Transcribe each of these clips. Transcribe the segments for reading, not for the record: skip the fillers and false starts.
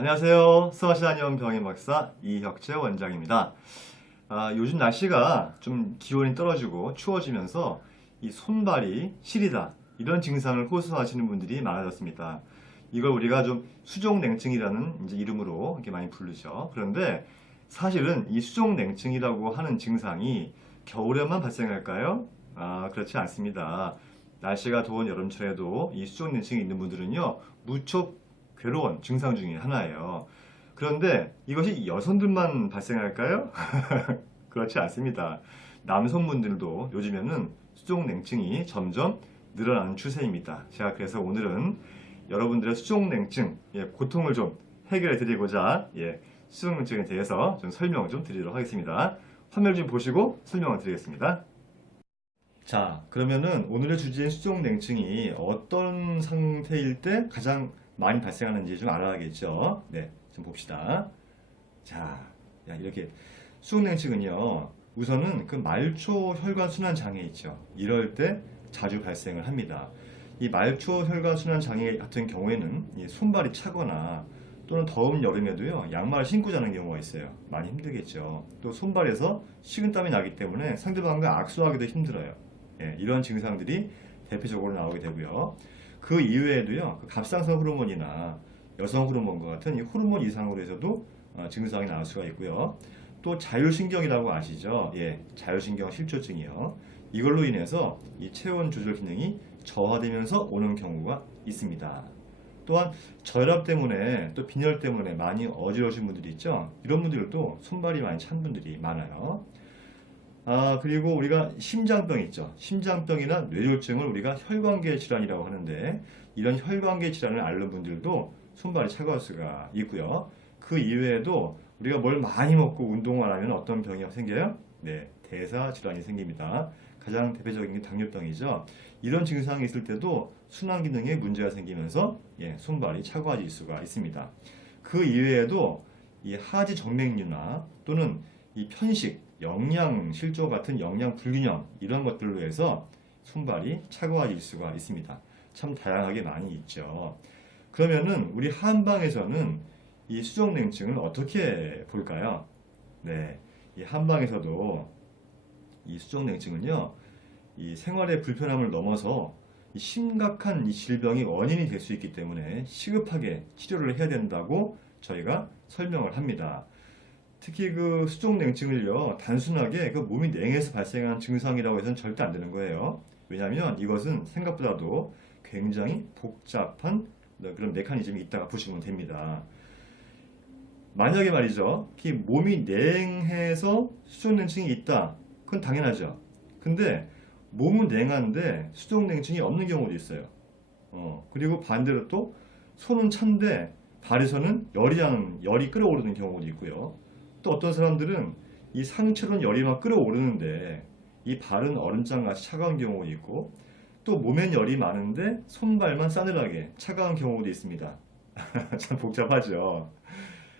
안녕하세요. 수아시아니온 병의 박사 이혁재 원장입니다. 요즘 날씨가 좀 기온이 떨어지고 추워지면서 이 손발이 시리다 이런 증상을 호소하시는 분들이 많아졌습니다. 이걸 우리가 좀 수족냉증이라는 이제 이름으로 이렇게 많이 부르죠. 그런데 사실은 이 수족냉증이라고 하는 증상이 겨울에만 발생할까요? 그렇지 않습니다. 날씨가 더운 여름철에도 이 수족냉증이 있는 분들은요, 무척 괴로운 증상 중에 하나예요. 그런데 이것이 여성들만 발생할까요? 그렇지 않습니다. 남성분들도 요즘에는 수족냉증이 점점 늘어나는 추세입니다. 제가 그래서 오늘은 여러분들의 수족냉증, 고통을 좀 해결해 드리고자 수족냉증에 대해서 좀 설명을 좀 드리도록 하겠습니다. 화면을 좀 보시고 설명을 드리겠습니다. 자, 그러면은 오늘의 주제인 수족냉증이 어떤 상태일 때 가장 많이 발생하는지 좀 알아야겠죠. 네, 좀 봅시다. 자, 이렇게 수족냉증은요, 우선은 그 말초 혈관 순환 장애 있죠. 이럴 때 자주 발생을 합니다. 이 말초 혈관 순환 장애 같은 경우에는 이 손발이 차거나 또는 더운 여름에도요, 양말을 신고 자는 경우가 있어요. 많이 힘들겠죠. 또 손발에서 식은땀이 나기 때문에 상대방과 악수하기도 힘들어요. 이런 증상들이 대표적으로 나오게 되고요. 그 이외에도요, 그 갑상선 호르몬이나 여성 호르몬과 같은 이 호르몬 이상으로 해서도 증상이 나올 수가 있고요. 또 자율신경이라고 아시죠? 자율신경 실조증이요. 이걸로 인해서 이 체온 조절 기능이 저하되면서 오는 경우가 있습니다. 또한 저혈압 때문에 또 빈혈 때문에 많이 어지러우신 분들이 있죠? 이런 분들도 손발이 많이 찬 분들이 많아요. 그리고 우리가 심장병 있죠. 심장병이나 뇌졸중을 우리가 혈관계 질환이라고 하는데, 이런 혈관계 질환을 앓는 분들도 손발이 차가울 수가 있고요. 그 이외에도 우리가 뭘 많이 먹고 운동을 하면 어떤 병이 생겨요? 네, 대사 질환이 생깁니다. 가장 대표적인 게 당뇨병이죠. 이런 증상이 있을 때도 순환 기능에 문제가 생기면서 손발이 차가워질 수가 있습니다. 그 이외에도 이 하지 정맥류나 또는 이 편식, 영양 실조 같은 영양 불균형 이런 것들로 해서 손발이 차가워질 수가 있습니다. 참 다양하게 많이 있죠. 그러면은 우리 한방에서는 이 수족냉증을 어떻게 볼까요? 네, 이 한방에서도 이 수족냉증은요, 이 생활의 불편함을 넘어서 이 심각한 이 질병이 원인이 될 수 있기 때문에 시급하게 치료를 해야 된다고 저희가 설명을 합니다. 특히 그 수족냉증을요, 단순하게 그 몸이 냉해서 발생한 증상이라고 해서는 절대 안 되는 거예요. 왜냐하면 이것은 생각보다도 굉장히 복잡한 그런 메커니즘이 있다가 보시면 됩니다. 만약에 말이죠, 이 몸이 냉해서 수족냉증이 있다. 그건 당연하죠. 근데 몸은 냉한데 수족냉증이 없는 경우도 있어요. 그리고 반대로 또 손은 찬데 발에서는 열이 끓어오르는 경우도 있고요. 또 어떤 사람들은 이 상체로는 열이 막 끓어오르는데 이 발은 얼음장같이 차가운 경우도 있고, 또 몸엔 열이 많은데 손발만 싸늘하게 차가운 경우도 있습니다. 참 복잡하죠.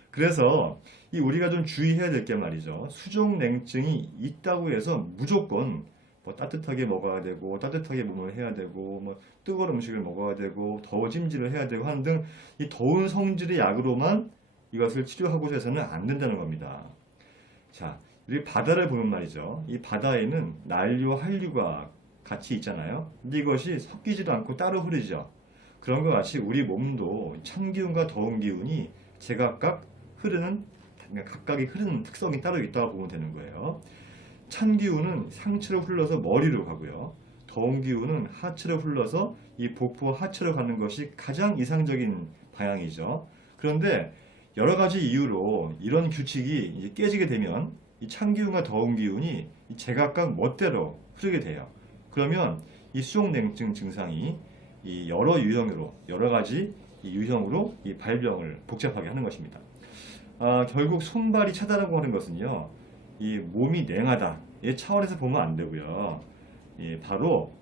그래서 이 우리가 좀 주의해야 될 게 말이죠. 수족냉증이 있다고 해서 무조건 뭐 따뜻하게 먹어야 되고 따뜻하게 몸을 해야 되고 뭐 뜨거운 음식을 먹어야 되고 더워찜질을 해야 되고 하는 등 이 더운 성질의 약으로만 이것을 치료하고자 해서는 안 된다는 겁니다. 자, 우리 바다를 보면 말이죠. 이 바다에는 난류, 한류가 같이 있잖아요. 근데 이것이 섞이지도 않고 따로 흐르죠. 그런 것 같이 우리 몸도 찬 기운과 더운 기운이 제각각 각각이 흐르는 특성이 따로 있다고 보면 되는 거예요. 찬 기운은 상체로 흘러서 머리로 가고요. 더운 기운은 하체로 흘러서 이 복부와 하체로 가는 것이 가장 이상적인 방향이죠. 그런데 여러 가지 이유로 이런 규칙이 이제 깨지게 되면 이 찬 기운과 더운 기운이 제각각 멋대로 흐르게 돼요. 그러면 이 수족냉증 증상이 이 여러 가지 이 유형으로 이 발병을 복잡하게 하는 것입니다. 결국 손발이 차다라고 하는 것은요, 이 몸이 냉하다 이 차원에서 보면 안 되고요. 바로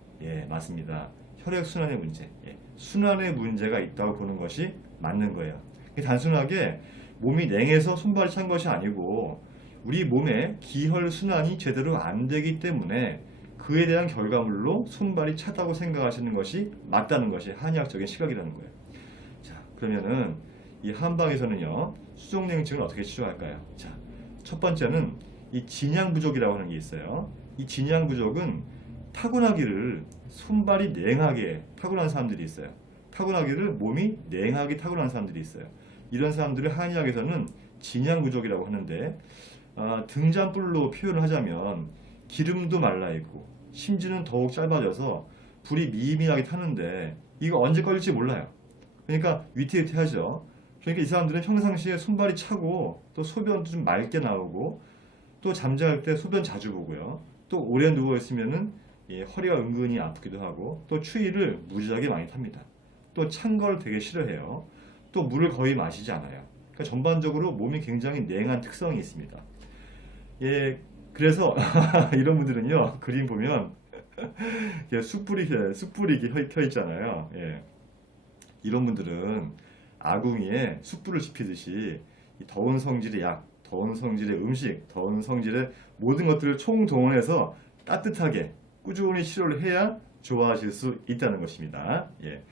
맞습니다. 혈액순환의 문제, 순환의 문제가 있다고 보는 것이 맞는 거예요. 단순하게 몸이 냉해서 손발이 찬 것이 아니고 우리 몸의 기혈 순환이 제대로 안 되기 때문에 그에 대한 결과물로 손발이 차다고 생각하시는 것이 맞다는 것이 한의학적인 시각이라는 거예요. 자, 그러면은 이 한방에서는요, 수족냉증을 어떻게 치료할까요? 자, 첫 번째는 이 진양 부족이라고 하는 게 있어요. 이 진양 부족은 타고나기를 손발이 냉하게 타고난 사람들이 있어요. 타고나기를 몸이 냉하게 타고난 사람들이 있어요. 이런 사람들을 한의학에서는 진양 부족이라고 하는데, 등잔불로 표현을 하자면 기름도 말라 있고 심지는 더욱 짧아져서 불이 미미하게 타는데 이거 언제 꺼질지 몰라요. 그러니까 위태위태하죠. 그러니까 이 사람들은 평상시에 손발이 차고 또 소변도 좀 맑게 나오고 또 잠잘 때 소변 자주 보고요. 또 오래 누워 있으면은 허리가 은근히 아프기도 하고 또 추위를 무지하게 많이 탑니다. 또 찬 걸 되게 싫어해요. 또 물을 거의 마시지 않아요. 그러니까 전반적으로 몸이 굉장히 냉한 특성이 있습니다. 예, 그래서 이런 분들은요, 그림 보면 숯불이 이렇게 켜 있잖아요. 예. 이런 분들은 아궁이에 숯불을 지피듯이 이 더운 성질의 약, 더운 성질의 음식, 더운 성질의 모든 것들을 총동원해서 따뜻하게 꾸준히 치료를 해야 좋아하실 수 있다는 것입니다. 예.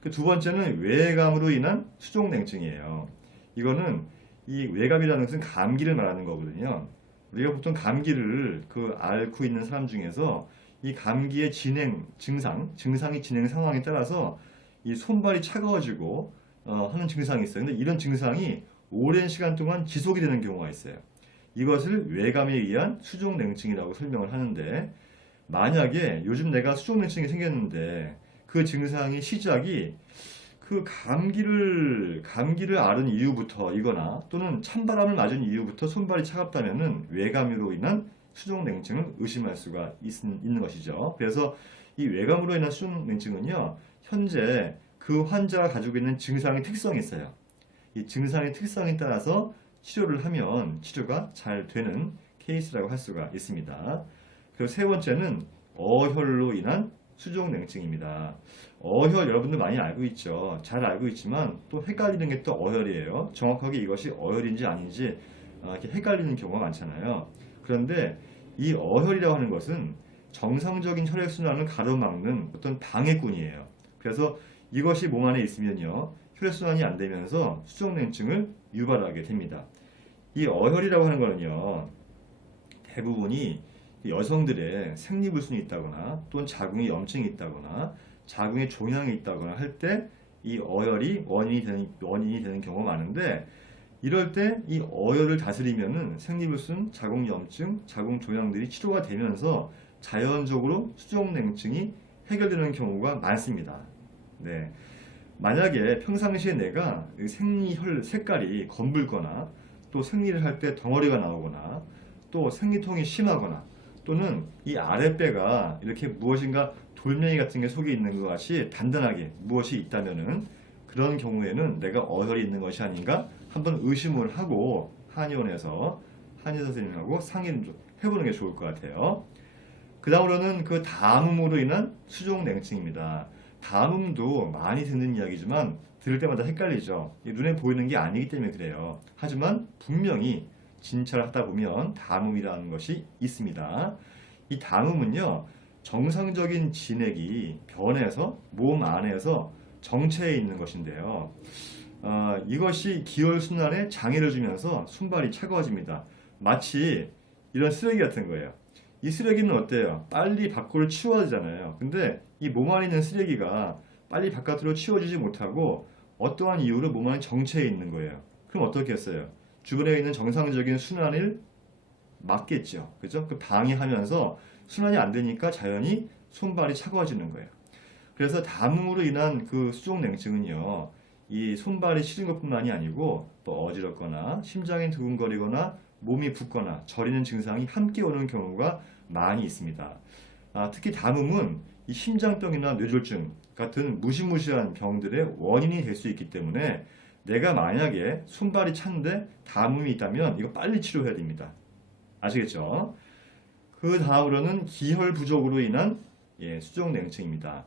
그 두 번째는 외감으로 인한 수족냉증이에요. 이거는 이 외감이라는 것은 감기를 말하는 거거든요. 우리가 보통 감기를 앓고 있는 사람 중에서 이 감기의 증상이 진행 상황에 따라서 이 손발이 차가워지고 하는 증상이 있어요. 근데 이런 증상이 오랜 시간 동안 지속이 되는 경우가 있어요. 이것을 외감에 의한 수족냉증이라고 설명을 하는데, 만약에 요즘 내가 수족냉증이 생겼는데 그 증상이 시작이 감기를 앓은 이후부터이거나 또는 찬바람을 맞은 이후부터 손발이 차갑다면은 외감으로 인한 수족냉증을 의심할 수가 있는 것이죠. 그래서 이 외감으로 인한 수족냉증은요, 현재 그 환자가 가지고 있는 증상의 특성이 있어요. 이 증상의 특성에 따라서 치료를 하면 치료가 잘 되는 케이스라고 할 수가 있습니다. 그리고 세 번째는 어혈로 인한 수족냉증입니다. 어혈 여러분들 많이 알고 있죠. 잘 알고 있지만 또 헷갈리는 게 또 어혈이에요. 정확하게 이것이 어혈인지 아닌지 이렇게 헷갈리는 경우가 많잖아요. 그런데 이 어혈이라고 하는 것은 정상적인 혈액순환을 가로막는 어떤 방해꾼이에요. 그래서 이것이 몸 안에 있으면요, 혈액순환이 안 되면서 수족냉증을 유발하게 됩니다. 이 어혈이라고 하는 거는요, 대부분이 여성들의 생리불순이 있다거나 또는 자궁에 염증이 있다거나 자궁에 종양이 있다거나 할 때 이 어혈이 원인이 되는 경우가 많은데, 이럴 때 이 어혈을 다스리면은 생리불순, 자궁 염증, 자궁 종양들이 치료가 되면서 자연적으로 수족냉증이 해결되는 경우가 많습니다. 네. 만약에 평상시에 내가 생리혈 색깔이 검붉거나 또 생리를 할 때 덩어리가 나오거나 또 생리통이 심하거나 또는 이 아랫배가 이렇게 무엇인가 돌멩이 같은 게 속에 있는 것 같이 단단하게 무엇이 있다면은 그런 경우에는 내가 어혈이 있는 것이 아닌가 한번 의심을 하고 한의원에서 한의사 선생님하고 상의를 좀 해보는 게 좋을 것 같아요. 그 다음으로는 담음으로 인한 수족냉증입니다. 담음도 많이 듣는 이야기지만 들을 때마다 헷갈리죠. 눈에 보이는 게 아니기 때문에 그래요. 하지만 분명히 진찰을 하다 보면 담음이라는 것이 있습니다. 이 담음은요, 정상적인 진액이 변해서 몸 안에서 정체해 있는 것인데요. 이것이 기혈순환에 장애를 주면서 손발이 차가워집니다. 마치 이런 쓰레기 같은 거예요. 이 쓰레기는 어때요? 빨리 밖으로 치워야 되잖아요. 근데 이 몸 안에 있는 쓰레기가 빨리 바깥으로 치워지지 못하고 어떠한 이유로 몸 안에 정체해 있는 거예요. 그럼 어떻게 했어요? 주변에 있는 정상적인 순환을 막겠죠. 그죠? 방해하면서 순환이 안 되니까 자연히 손발이 차가워지는 거예요. 그래서 담음으로 인한 수족냉증은요, 이 손발이 시린 것뿐만이 아니고 또 어지럽거나 심장이 두근거리거나 몸이 붓거나 저리는 증상이 함께 오는 경우가 많이 있습니다. 특히 담음은 이 심장병이나 뇌졸중 같은 무시무시한 병들의 원인이 될 수 있기 때문에 내가 만약에 손발이 찬데 담음이 있다면 이거 빨리 치료해야 됩니다. 아시겠죠? 그 다음으로는 기혈 부족으로 인한 수족냉증입니다.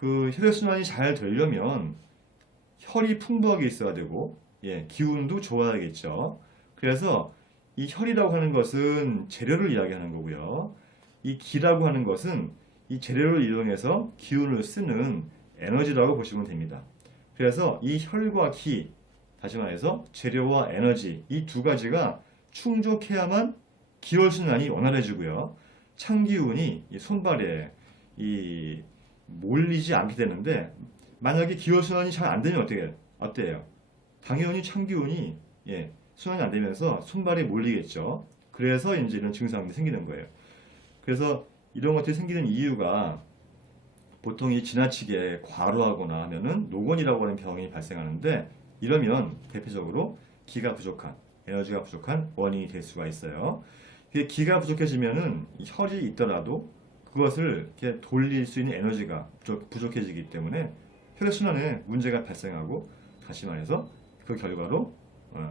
혈액순환이 잘 되려면 혈이 풍부하게 있어야 되고 기운도 좋아야겠죠. 그래서 이 혈이라고 하는 것은 재료를 이야기하는 거고요. 이 기라고 하는 것은 이 재료를 이용해서 기운을 쓰는 에너지라고 보시면 됩니다. 그래서 이 혈과 기, 다시 말해서 재료와 에너지 이 두 가지가 충족해야만 기혈순환이 원활해지고요. 찬기운이 이 손발에 이 몰리지 않게 되는데 만약에 기혈순환이 잘 안 되면 어때요? 당연히 찬기운이 순환이 안 되면서 손발이 몰리겠죠. 그래서 이제 이런 증상이 생기는 거예요. 그래서 이런 것들이 생기는 이유가 보통 이 지나치게 과로하거나 하면은 노곤이라고 하는 병이 발생하는데 이러면 대표적으로 기가 부족한, 에너지가 부족한 원인이 될 수가 있어요. 이게 기가 부족해지면은 혈이 있더라도 그것을 이렇게 돌릴 수 있는 에너지가 부족해지기 때문에 혈액순환에 문제가 발생하고 다시 말해서 그 결과로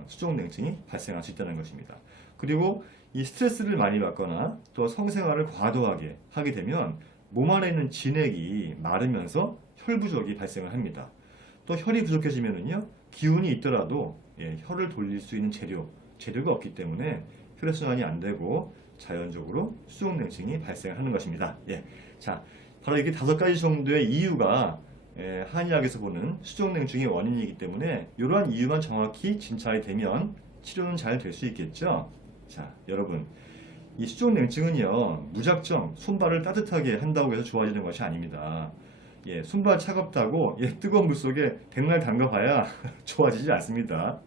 수족냉증이 발생할 수 있다는 것입니다. 그리고 이 스트레스를 많이 받거나 또 성생활을 과도하게 하게 되면 몸 안에 있는 진액이 마르면서 혈 부족이 발생을 합니다. 또 혈이 부족해지면은요 기운이 있더라도 혈을 돌릴 수 있는 재료가 없기 때문에 혈액순환이 안 되고 자연적으로 수족냉증이 발생하는 것입니다. 자, 바로 이렇게 5가지 정도의 이유가 한의학에서 보는 수족냉증의 원인이기 때문에 이러한 이유만 정확히 진찰이 되면 치료는 잘 될 수 있겠죠. 자, 여러분, 이 수족냉증은요 무작정 손발을 따뜻하게 한다고 해서 좋아지는 것이 아닙니다. 손발 차갑다고 뜨거운 물 속에 백날 담가봐야 좋아지지 않습니다.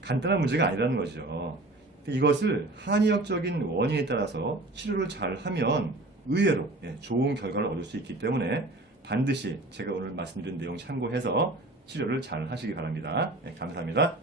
간단한 문제가 아니라는 거죠. 이것을 한의학적인 원인에 따라서 치료를 잘 하면 의외로 좋은 결과를 얻을 수 있기 때문에 반드시 제가 오늘 말씀드린 내용 참고해서 치료를 잘 하시기 바랍니다. 감사합니다.